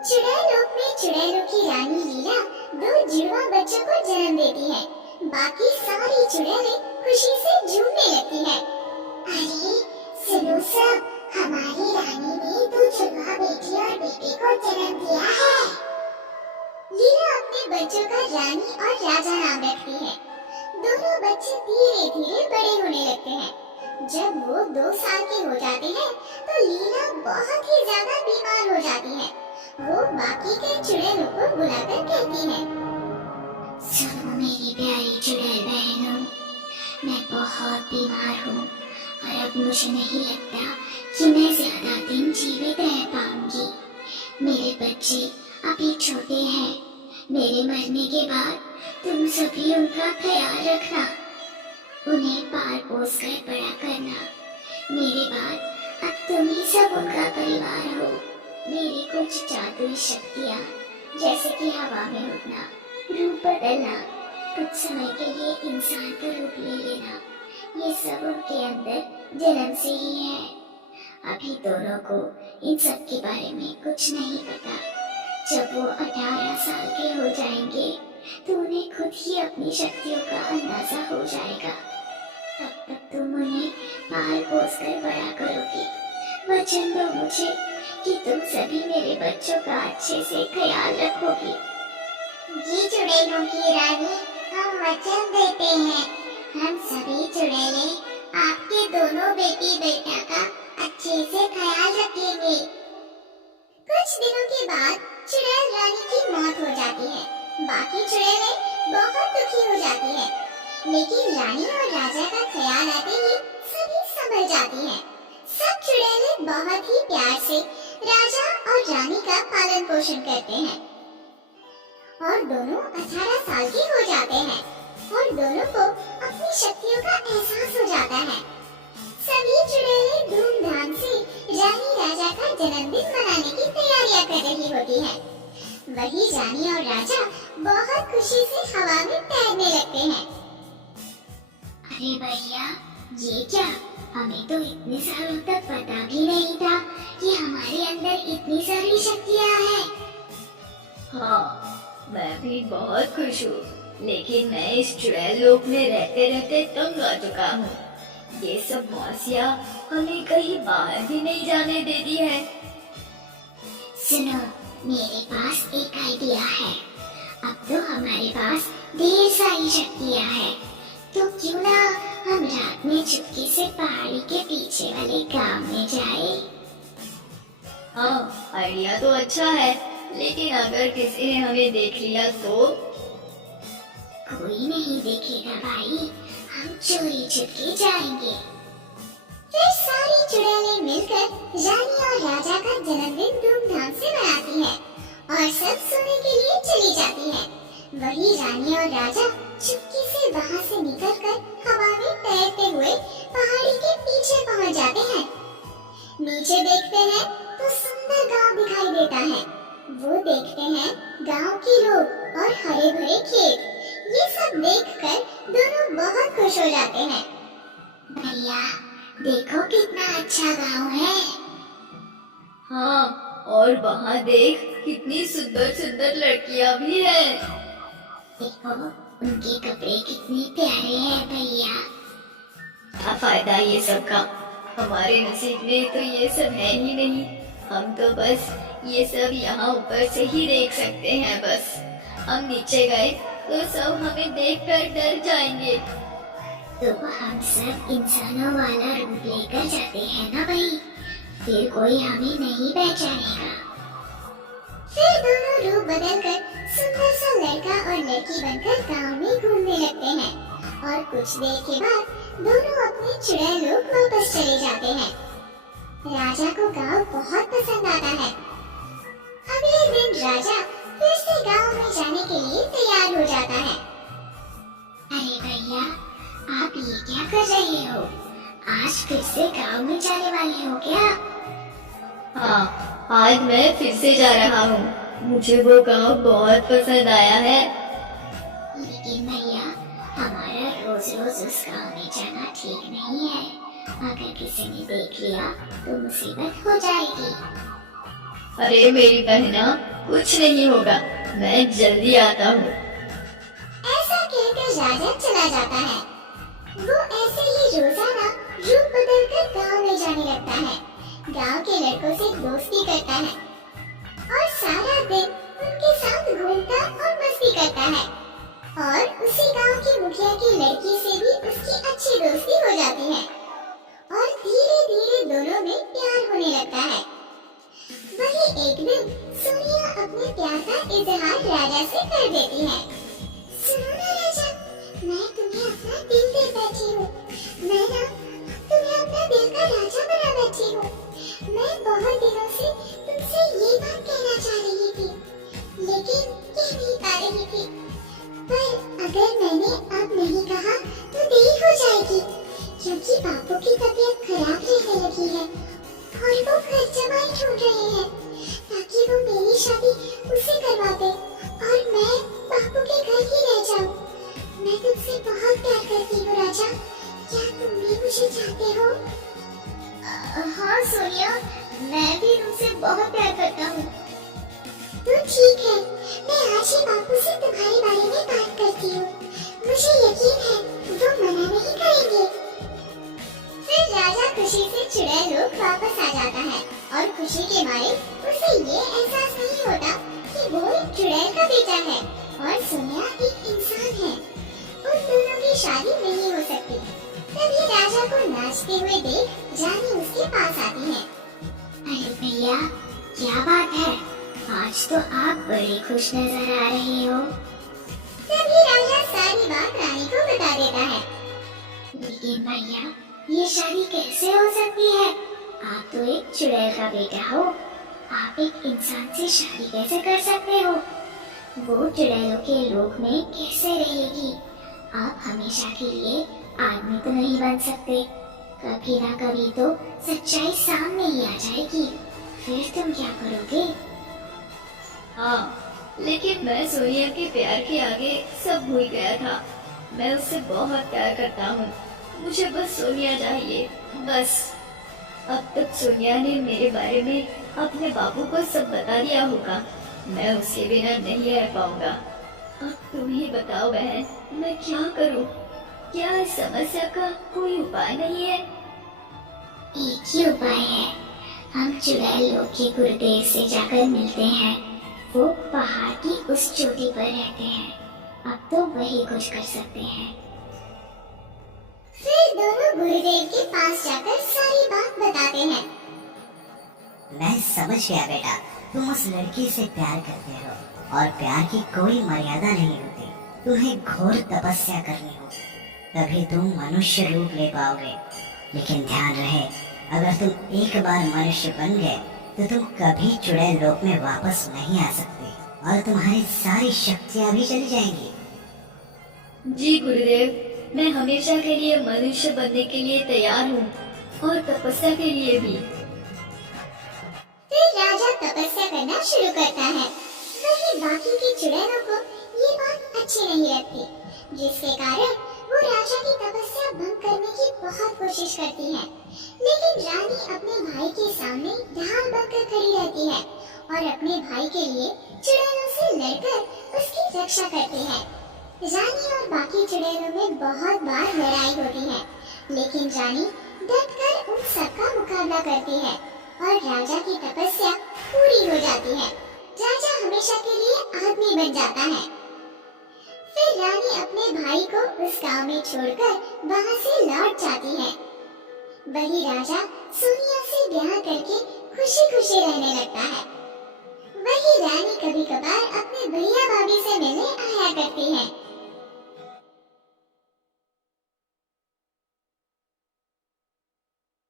चुड़ैलोक में चुड़ैलों की रानी लीला दो जुड़वा बच्चों को जन्म देती है। बाकी सारी चुड़ैलें खुशी से झूमने लगती है। अरे सुनो सब, हमारी रानी ने दो जुड़वा बेटी और बेटे को जन्म दिया है। लीला अपने बच्चों का रानी और राजा नाम रखती है। दोनों बच्चे धीरे धीरे बड़े होने लगते हैं। जब वो 2 साल के हो जाते हैं तो लीला बहुत ही ज्यादा बीमार हो जाती है। वो बाकी के चुड़ैलों को बुलाकर कहती है, सुनो मेरी प्यारी चुड़ैल बहनों, मैं बहुत बीमार हूँ और अब मुझे नहीं लगता कि मैं ज्यादा दिन जीवित रह पाऊंगी। मेरे बच्चे अभी छोटे हैं। मेरे मरने के बाद तुम सभी उनका ख्याल रखना, उन्हें पाल पोस कर बड़ा करना। मेरे बाद अब तुम ही सब उनका परिवार हो। मेरी कुछ जादुई शक्तियाँ, जैसे कि हवा में उड़ना, रूप बदलना, कुछ समय के लिए इंसान का रूप ले लेना, ये सब उनके अंदर जन्म से ही है। अभी दोनों को इन सब के बारे में कुछ नहीं पता। जब वो 18 साल के हो जाएंगे तो उन्हें खुद ही अपनी शक्तियों का अंदाजा हो जाएगा। तब तक तुम उन्हें पाल पोस कर बड़ा करोगी। वचन दो मुझे कि तुम सभी मेरे बच्चों का अच्छे से ख्याल रखोगी। जी चुड़ैलों की रानी, हम वचन देते हैं। हम सभी चुड़ैलें आपके दोनों बेटी बेटा का अच्छे से ख्याल रखेंगे। कुछ दिनों के बाद चुड़ैल रानी की मौत हो जाती है। बाकी चुड़ैलें बहुत दुखी हो जाती है, लेकिन रानी और राजा का ख्याल आते ही सभी संभल जाती हैं। सब चुड़ैलें बहुत ही प्यार से राजा और रानी का पालन पोषण करते हैं और दोनों 18 साल के हो जाते हैं और दोनों को अपनी शक्तियों का एहसास हो जाता है। सभी चुड़ैलें धूमधाम से रानी राजा का जन्मदिन मनाने की तैयारियां कर रही होती हैं। वही रानी और राजा बहुत खुशी से हवा में तैरने लगते हैं। अरे भैया, ये क्या? हमें तो इतने सालों तक पता भी नहीं था कि हमारे अंदर इतनी सारी शक्तियाँ हैं। हाँ, मैं भी बहुत खुश हूँ, लेकिन मैं इस चुड़ैल लोक में रहते रहते तंग आ चुका हूँ। ये सब मौसिया हमें कहीं बाहर भी नहीं जाने देती है। सुनो, मेरे पास एक आइडिया है। अब तो हमारे पास ढेर सारी शक्तियाँ हैं, तो क्यों ना हम रात में चुपके से पहाड़ी के पीछे वाले गांव में जाए। हाँ, आइडिया तो अच्छा है, लेकिन अगर किसी ने हमें देख लिया तो? कोई नहीं देखेगा भाई, हम चोरी चुपके जाएंगे। फिर सारी चुड़ैलें मिलकर रानी और राजा का जन्मदिन धूमधाम से मनाती हैं और सब सोने के लिए चली जाती हैं। वही रानी और राजा चुपके से वहाँ से निकलकर हवा में तैरते हुए पहाड़ी के पीछे पहुँच जाते हैं। नीचे देखते हैं तो सुंदर गांव दिखाई देता है। वो देखते हैं गांव के लोग और हरे भरे खेत। ये सब देखकर दोनों बहुत खुश हो जाते हैं। भैया, देखो कितना अच्छा गांव है। हाँ, और वहाँ देख कितनी सुंदर सुंदर लड़कियाँ भी हैं। देखो, उनके कपड़े कितने प्यारे हैं भैया। क्या फायदा ये सब का? हमारे नसीब में तो ये सब है ही नहीं। हम तो बस ये सब यहाँ ऊपर से ही देख सकते हैं। बस हम नीचे गए तो सब हमें देखकर डर जाएंगे। तो हम सब इंसानों वाला रूप लेकर जाते हैं ना भाई, फिर कोई हमें नहीं पहचानेगा। फिर दोनों रूप बदलकर सुंदर सा लड़का और लड़की बनकर गांव में घूमने लगते हैं और कुछ देर के बाद दोनों अपने चुड़ैल लोक वापस चले जाते हैं। राजा को गांव बहुत पसंद आता है। अगले दिन राजा फिर से गांव में जाने के लिए तैयार हो जाता है। अरे भैया, आप ये क्या कर रहे हो? आज फिर से गांव में जाने वाले हो क्या? हाँ, आज मैं फिर से जा रहा हूँ। मुझे वो गांव बहुत पसंद आया है। लेकिन भैया, हमारा रोज रोज उस गांव में जाना ठीक नहीं है। अगर किसी ने देख लिया तो मुसीबत हो जाएगी। अरे मेरी बहना, कुछ नहीं होगा, मैं जल्दी आता हूँ। ऐसा कहकर राजा चला जाता है। वो ऐसे ही रोजाना रूप बदलकर गांव में जाने लगता है, गांव के लड़कों से दोस्ती करता है और सारा दिन उनके साथ घूमता और मस्ती करता है। और उसी गांव की मुखिया की लड़की से भी उसकी अच्छी दोस्ती हो जाती है और धीरे धीरे दोनों में प्यार होने लगता है। वही एक दिन सोनिया अपने प्यार का इजहार राजा से कर देती है। सुनो ना राजा, मैं तुम्हें अपना दिल दे बैठी हूँ। मैं ना तुम्हें अपना दिल का राजा बना बैठी हूँ। मैं बहुत दिनों से तुमसे ये बात कहना चाह रही थी, लेकिन कह नहीं पा रही थी। पर अगर मैंने अब नहीं कहा तो देर हो जाएगी, क्योंकि बापू की तबीयत खराब रहने लगी है और वो घर जमाई ढूंढ रहे हैं ताकि वो मेरी शादी उससे करवा दे और मैं बापू के घर ही रह जाऊं। मैं तुमसे बहुत प्यार करती हूँ राजा, क्या तुम भी मुझे चाहते हो? हाँ सोनिया, मैं भी तुमसे बहुत प्यार करता हूँ। तो ठीक है, मैं आज ही बापू से तुम्हारे बारे में बात करती हूँ। मुझे यकीन है वो मना नहीं करेंगे। फिर राजा खुशी से चुड़ैल लोग वापस आ जाता है और खुशी के मारे उसे ये एहसास नहीं होता कि वो एक चुड़ैल का बेटा है और सोनिया एक इंसान है। उन दोनों की शादी नहीं हो सकती। तभी राजा को नाचते हुए देख जानी उसके पास आती है। अरे भैया, क्या बात है? आज तो आप बड़े खुश नजर आ रहे हो। तभी राजा सारी बात रानी को बता देता है। लेकिन भैया, ये शादी कैसे हो सकती है? आप तो एक चुड़ैल का बेटा हो, आप एक इंसान से शादी कैसे कर सकते हो? वो चुड़ैलों के लोक में कैसे रहेगी? आप हमेशा के लिए आदमी तो नहीं बन सकते। कभी ना कभी तो सच्चाई सामने ही आ जाएगी। फिर तुम क्या करोगे? हाँ, लेकिन मैं सोनिया के प्यार के आगे सब भूल गया था। मैं उससे बहुत प्यार करता हूँ, मुझे बस सोनिया चाहिए, बस। अब तक सोनिया ने मेरे बारे में अपने बापू को सब बता दिया होगा। मैं उसके बिना नहीं रह पाऊंगा। अब तुम ही बताओ बहन, मैं क्या करूं? क्या इस समस्या का कोई उपाय नहीं है? एक ही उपाय है। हम चुड़ैल लोग के गुरुदेव से जाकर मिलते हैं। वो पहाड़ की उस चोटी पर रहते हैं। अब तो वही कुछ कर सकते हैं। फिर दोनों गुरुदेव के पास जाकर सारी बात बताते हैं। मैं समझ गया बेटा, तुम उस लड़की से प्यार करते हो और प्यार की कोई मर्यादा नहीं होती। तुम्हें घोर तपस्या करनी होगी, तभी तुम मनुष्य रूप ले पाओगे। लेकिन ध्यान रहे, अगर तुम एक बार मनुष्य बन गए तो तुम कभी चुड़ैल लोक में वापस नहीं आ सकते और तुम्हारी सारी शक्तियाँ भी चली जाएंगी। जी गुरुदेव, मैं हमेशा के लिए मनुष्य बनने के लिए तैयार हूँ और तपस्या के लिए भी। फिर राजा तपस्या करना शुरू करता है। वहीं बाकी के चुड़ैलों को ये बात अच्छी नहीं लगती, जिसके कारण वो राजा की तपस्या भंग करने की बहुत कोशिश करती है। लेकिन रानी अपने भाई के सामने ढाल बनकर खड़ी रहती है और अपने भाई के लिए चुड़ैलों से लड़कर उसकी रक्षा करती है। रानी और बाकी चुड़ैलों में बहुत बार लड़ाई होती है, लेकिन रानी डटकर उन सबका मुकाबला करती है और राजा की तपस्या पूरी हो जाती है। राजा हमेशा के लिए आदमी बन जाता है। फिर रानी अपने भाई को उस गांव में छोड़कर वहां से लौट जाती है। वही राजा सोनिया से ब्याह करके खुशी खुशी रहने लगता है। वही रानी कभी कभार अपने भैया भाभी से मिलने आया करती